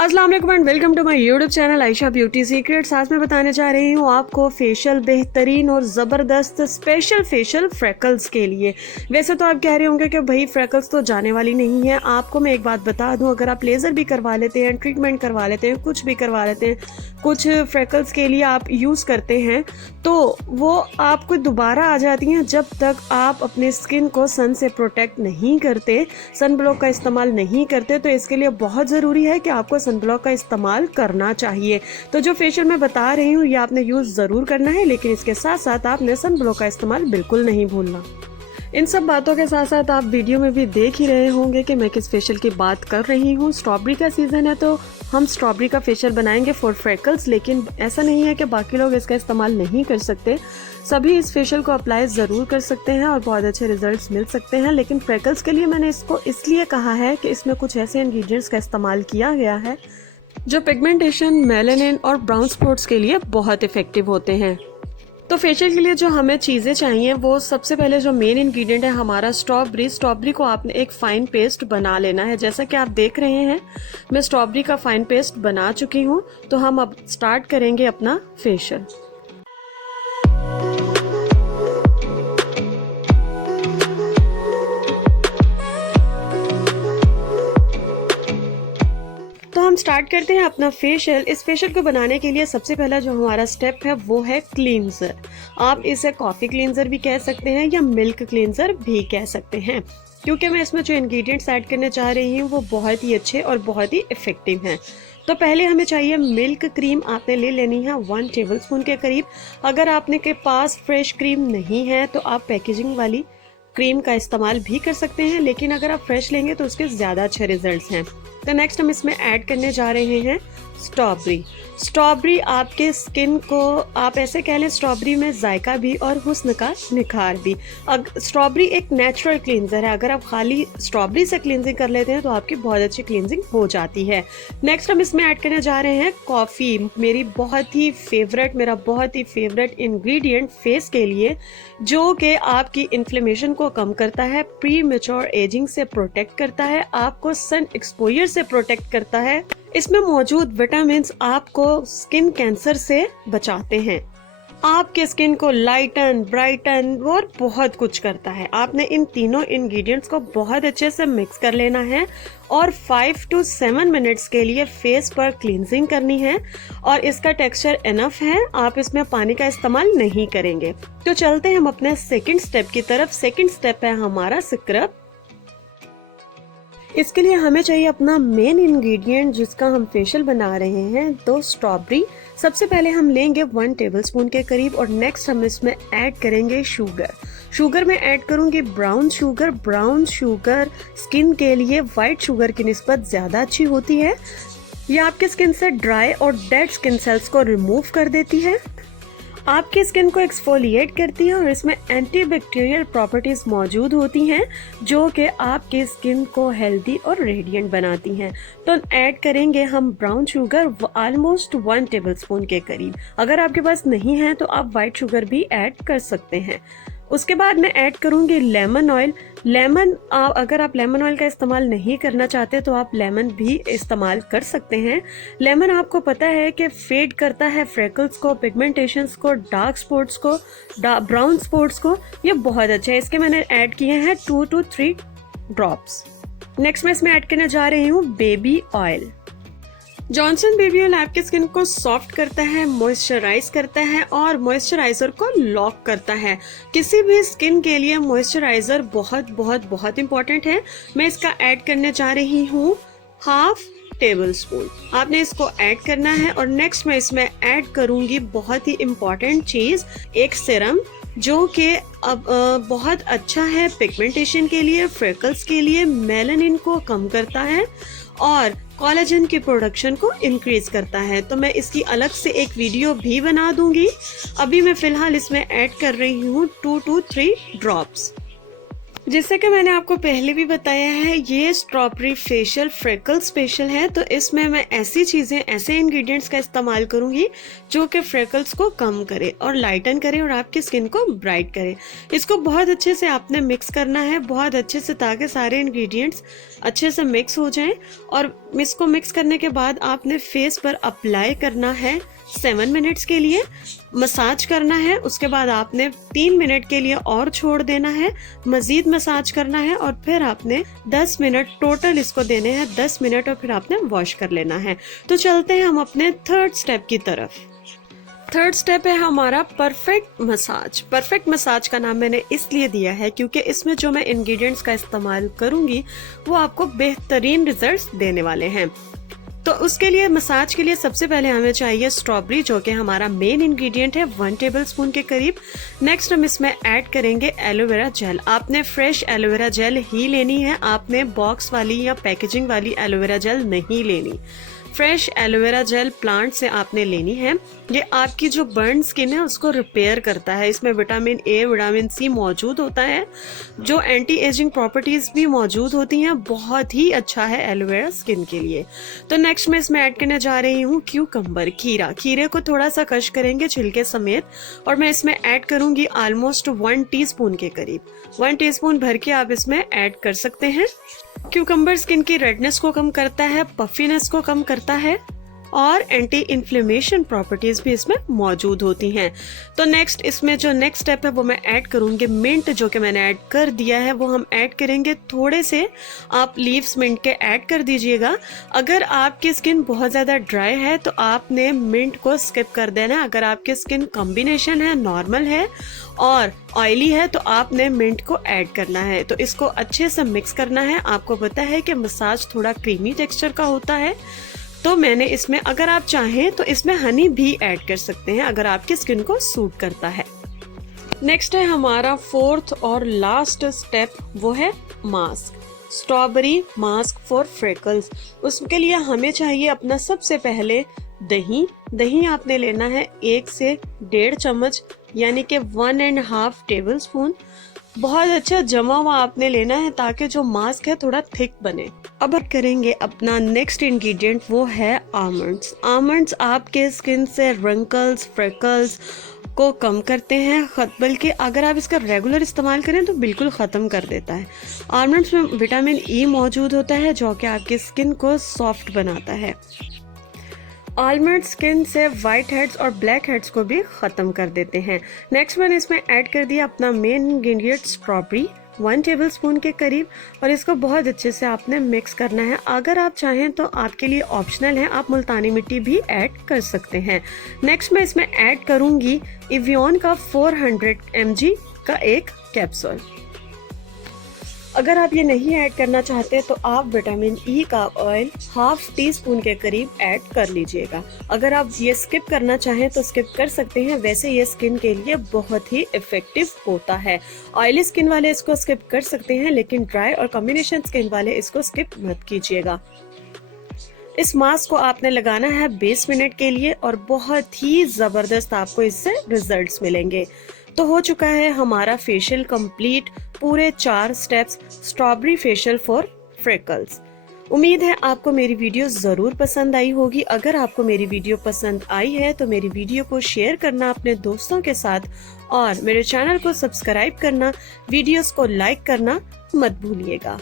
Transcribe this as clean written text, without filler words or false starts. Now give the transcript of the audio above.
अस्सलाम वालेकुम and welcome to my YouTube channel Ayesha beauty secrets. आज मैं बताने जा रही हूँ आपको फेशियल बेहतरीन और ज़बरदस्त स्पेशल फेशियल फ्रेकल्स के लिए। वैसे तो आप कह रहे होंगे कि भाई फ्रेकल्स तो जाने वाली नहीं है। आपको मैं एक बात बता दूँ, अगर आप लेज़र भी करवा लेते हैं, ट्रीटमेंट करवा लेते हैं, कुछ भी करवा लेते हैं, कुछ फ्रेकल्स के लिए आप यूज़ करते हैं तो वो आपको दोबारा आ जाती हैं जब तक आप अपने स्किन को सन से प्रोटेक्ट नहीं करते, सन ब्लॉक का इस्तेमाल नहीं करते। तो इसके लिए बहुत ज़रूरी है कि आपको सन ब्लॉक का इस्तेमाल करना चाहिए। तो जो फेशियल मैं बता रही हूँ ये आपने यूज़ ज़रूर करना है, लेकिन इसके साथ साथ आपने सन ब्लॉक का इस्तेमाल बिल्कुल नहीं भूलना। इन सब बातों के साथ साथ आप वीडियो में भी देख ही रहे होंगे कि मैं किस फेशियल की बात कर रही हूँ। स्ट्रॉबेरी का सीज़न है तो हम स्ट्रॉबेरी का फेशियल बनाएंगे फॉर फ्रेकल्स, लेकिन ऐसा नहीं है कि बाकी लोग इसका इस्तेमाल नहीं कर सकते। सभी इस फेशियल को अप्लाई ज़रूर कर सकते हैं और बहुत अच्छे रिजल्ट्स मिल सकते हैं। लेकिन फ्रेकल्स के लिए मैंने इसको इसलिए कहा है कि इसमें कुछ ऐसे इंग्रेडिएंट्स का इस्तेमाल किया गया है जो पिगमेंटेशन, मेलानिन और ब्राउन स्पॉट्स के लिए बहुत इफेक्टिव होते हैं। तो फेशियल के लिए जो हमें चीज़ें चाहिए वो सबसे पहले जो मेन इंग्रेडिएंट है हमारा स्ट्रॉबेरी को आपने एक फाइन पेस्ट बना लेना है। जैसा कि आप देख रहे हैं मैं स्ट्रॉबेरी का फाइन पेस्ट बना चुकी हूँ। तो हम अब स्टार्ट करेंगे अपना फेशियल। तो हम स्टार्ट करते हैं अपना फेशियल। इस फेशियल को बनाने के लिए सबसे पहला जो हमारा स्टेप है वो है क्लींजर। आप इसे कॉफ़ी क्लींजर भी कह सकते हैं या मिल्क क्लींजर भी कह सकते हैं, क्योंकि मैं इसमें जो इंग्रेडिएंट्स ऐड करने चाह रही हूँ वो बहुत ही अच्छे और बहुत ही इफ़ेक्टिव हैं। तो पहले हमें चाहिए मिल्क क्रीम। आपने ले लेनी है 1 टेबलस्पून के करीब। अगर आपने के पास फ्रेश क्रीम नहीं है तो आप पैकेजिंग वाली क्रीम का इस्तेमाल भी कर सकते हैं, लेकिन अगर आप फ्रेश लेंगे तो उसके ज़्यादा अच्छे रिजल्ट्स हैं। तो नेक्स्ट हम इसमें ऐड करने जा रहे हैं स्ट्रॉबेरी आपके स्किन को, आप ऐसे कह लें, स्ट्रॉबेरी में जायका भी और हुस्न का निखार भी। स्ट्रॉबेरी एक नेचुरल क्लींजर है। अगर आप खाली स्ट्रॉबेरी से क्लींजिंग कर लेते हैं तो आपकी बहुत अच्छी क्लींजिंग हो जाती है। नेक्स्ट हम इसमें ऐड करने जा रहे हैं कॉफ़ी। मेरा बहुत ही फेवरेट इंग्रेडिएंट फेस के लिए, जो कि आपकी इन्फ्लेमेशन को कम करता है, प्री मैच्योर एजिंग से प्रोटेक्ट करता है, आपको सन एक्सपोजर से प्रोटेक्ट करता है। इसमें मौजूद विटामिन्स आपको स्किन कैंसर से बचाते हैं, आपके स्किन को लाइटन, ब्राइटन और बहुत कुछ करता है। आपने इन तीनों इंग्रेडिएंट्स को बहुत अच्छे से मिक्स कर लेना है और 5 to 7 मिनट्स के लिए फेस पर क्लींजिंग करनी है। और इसका टेक्सचर इनफ है, आप इसमें पानी का इस्तेमाल नहीं करेंगे। तो चलते हैं हम अपने सेकंड स्टेप की तरफ। सेकंड स्टेप है हमारा स्क्रब। इसके लिए हमें चाहिए अपना मेन इंग्रेडिएंट जिसका हम फेशियल बना रहे हैं, तो स्ट्रॉबेरी। सबसे पहले हम लेंगे 1 टेबलस्पून के करीब और नेक्स्ट हम इसमें ऐड करेंगे शुगर में ऐड करूंगी ब्राउन शुगर स्किन के लिए वाइट शुगर की निस्बत ज़्यादा अच्छी होती है। ये आपके स्किन से ड्राई और डेड स्किन सेल्स को रिमूव कर देती है, आपकी स्किन को एक्सफोलिएट करती है और इसमें एंटीबैक्टीरियल प्रॉपर्टीज मौजूद होती हैं जो कि आपकी स्किन को हेल्दी और रेडिएंट बनाती हैं। तो ऐड करेंगे हम ब्राउन शुगर ऑलमोस्ट 1 टेबलस्पून के करीब। अगर आपके पास नहीं है तो आप वाइट शुगर भी ऐड कर सकते हैं। उसके बाद मैं ऐड करूंगी लेमन ऑयल। अगर आप लेमन ऑयल का इस्तेमाल नहीं करना चाहते तो आप लेमन भी इस्तेमाल कर सकते हैं। लेमन आपको पता है कि फेड करता है फ्रेकल्स को, पिगमेंटेशंस को, डार्क स्पॉट्स को, ब्राउन स्पॉट्स को। ये बहुत अच्छा है। इसके मैंने ऐड किए हैं 2 to 3 ड्रॉप्स। नेक्स्ट मैं इसमें ऐड करने जा रही हूँ baby oil. Johnson baby oil आपकी स्किन को सॉफ्ट करता है, मॉइस्चराइज करता है और मॉइस्चराइजर को लॉक करता है। किसी भी स्किन के लिए मॉइस्चराइजर बहुत इंपॉर्टेंट है। मैं इसका ऐड करने जा रही हूँ 1/2 टेबलस्पून। आपने इसको ऐड करना है और नेक्स्ट मैं इसमें ऐड करूंगी बहुत ही इम्पॉर्टेंट चीज, एक सीरम, जो कि अब बहुत अच्छा है पिगमेंटेशन के लिए, फ्रेकल्स के लिए, मेलानिन को कम करता है और कोलेजन की प्रोडक्शन को इंक्रीज करता है। तो मैं इसकी अलग से एक वीडियो भी बना दूंगी। अभी मैं फिलहाल इसमें ऐड कर रही हूँ 2 to 3 ड्रॉप्स। जैसे कि मैंने आपको पहले भी बताया है, ये स्ट्रॉबेरी फेशियल फ्रेकल स्पेशल है, तो इसमें मैं ऐसी चीज़ें, ऐसे इंग्रेडिएंट्स का इस्तेमाल करूंगी जो कि फ्रेकल्स को कम करे और लाइटन करे और आपकी स्किन को ब्राइट करे। इसको बहुत अच्छे से आपने मिक्स करना है, बहुत अच्छे से, ताकि सारे इंग्रेडिएंट्स अच्छे से मिक्स हो जाएं। और इसको मिक्स करने के बाद आपने फेस पर अप्लाई करना है 7 मिनट्स के लिए, मसाज करना है। उसके बाद आपने 3 मिनट के लिए और छोड़ देना है, मजीद मसाज करना है और फिर आपने 10 मिनट टोटल इसको देने हैं, 10 मिनट, और फिर आपने वॉश कर लेना है। तो चलते हैं हम अपने थर्ड स्टेप की तरफ। थर्ड स्टेप है हमारा परफेक्ट मसाज। परफेक्ट मसाज का नाम मैंने इसलिए दिया है क्योंकि इसमें जो मैं इंग्रेडिएंट्स का इस्तेमाल करूंगी वो आपको बेहतरीन रिजल्ट्स देने वाले हैं। तो उसके लिए, मसाज के लिए सबसे पहले हमें चाहिए स्ट्रॉबेरी, जो कि हमारा मेन इंग्रेडिएंट है, 1 टेबलस्पून के करीब। नेक्स्ट हम इसमें ऐड करेंगे एलोवेरा जेल। आपने फ्रेश एलोवेरा जेल ही लेनी है, आपने बॉक्स वाली या पैकेजिंग वाली एलोवेरा जेल नहीं लेनी। फ्रेश एलोवेरा जेल प्लांट से आपने लेनी है। ये आपकी जो बर्न स्किन है उसको रिपेयर करता है। इसमें विटामिन ए, विटामिन सी मौजूद होता है, जो एंटी एजिंग प्रॉपर्टीज भी मौजूद होती हैं। बहुत ही अच्छा है एलोवेरा स्किन के लिए। तो नेक्स्ट मैं इसमें ऐड करने जा रही हूँ क्यूकम्बर, खीरा। खीरे को थोड़ा सा कश करेंगे छिलके समेत, और मैं इसमें ऐड करूंगी ऑलमोस्ट 1 टीस्पून के करीब। 1 टीस्पून भर के आप इसमें ऐड कर सकते हैं। क्यूकम्बर स्किन की रेडनेस को कम करता है, पफीनेस को कम करता है, और एंटी इन्फ्लेमेशन प्रॉपर्टीज भी इसमें मौजूद होती हैं। तो नेक्स्ट इसमें जो नेक्स्ट स्टेप है वो मैं ऐड करूंगी मिंट, जो कि मैंने ऐड कर दिया है वो हम ऐड करेंगे। थोड़े से आप लीव्स मिंट के ऐड कर दीजिएगा। अगर आपकी स्किन बहुत ज़्यादा ड्राई है तो आपने मिंट को स्किप कर देना है। अगर आपकी स्किन कॉम्बिनेशन है, नॉर्मल है और ऑयली है, तो आपने मिंट को ऐड करना है। तो इसको अच्छे से मिक्स करना है। आपको पता है कि मसाज थोड़ा क्रीमी टेक्सचर का होता है, तो मैंने इसमें, अगर आप चाहें तो इसमें हनी भी ऐड कर सकते हैं अगर आपकी स्किन को सूट करता है। नेक्स्ट है हमारा फोर्थ और लास्ट स्टेप, वो है mask. Strawberry mask for freckles. उसके लिए हमें चाहिए अपना सबसे पहले दही। दही आपने लेना है 1 से 1.5 चम्मच, यानी कि 1.5 टेबलस्पून। बहुत अच्छा जमा हुआ आपने लेना है ताकि जो मास्क है थोड़ा थिक बने। अब आप करेंगे अपना नेक्स्ट इंग्रेडिएंट, वो है आमंड्स। आमंड्स आपके स्किन से रिंकल्स, फ्रेकल्स को कम करते हैं, बल्कि अगर आप इसका रेगुलर इस्तेमाल करें तो बिल्कुल ख़त्म कर देता है। आमंड्स में विटामिन ई मौजूद होता है जो कि आपकी स्किन को सॉफ्ट बनाता है। आलमंड स्किन से वाइट हेड्स और ब्लैक हेड्स को भी ख़त्म कर देते हैं। नेक्स्ट मैंने इसमें ऐड कर दिया अपना मेन इंग्रेडिएंट स्ट्रॉबेरी, 1 टेबलस्पून के करीब, और इसको बहुत अच्छे से आपने मिक्स करना है। अगर आप चाहें तो आपके लिए ऑप्शनल है, आप मुल्तानी मिट्टी भी ऐड कर सकते हैं। नेक्स्ट मैं इसमें ऐड करूंगी एवियन का 400 mg का एक कैप्सूल। अगर आप ये नहीं ऐड करना चाहते तो आप विटामिन ई का ऑयल 1/2 टीस्पून के करीब ऐड कर लीजिएगा। अगर आप ये स्किप करना चाहें तो स्किप कर सकते हैं, वैसे ये स्किन के लिए बहुत ही इफेक्टिव होता है। ऑयली स्किन वाले इसको स्किप कर सकते हैं, लेकिन ड्राई और कॉम्बिनेशन स्किन वाले इसको स्किप मत कीजिएगा। इस मास्क को आपने लगाना है 20 मिनट के लिए और बहुत ही ज़बरदस्त आपको इससे रिजल्ट्स मिलेंगे। तो हो चुका है हमारा फेशियल कंप्लीट, पूरे 4 steps strawberry facial for freckles. उम्मीद है आपको मेरी वीडियो ज़रूर पसंद आई होगी। अगर आपको मेरी वीडियो पसंद आई है तो मेरी वीडियो को शेयर करना अपने दोस्तों के साथ और मेरे चैनल को सब्सक्राइब करना, वीडियोस को लाइक करना मत भूलिएगा।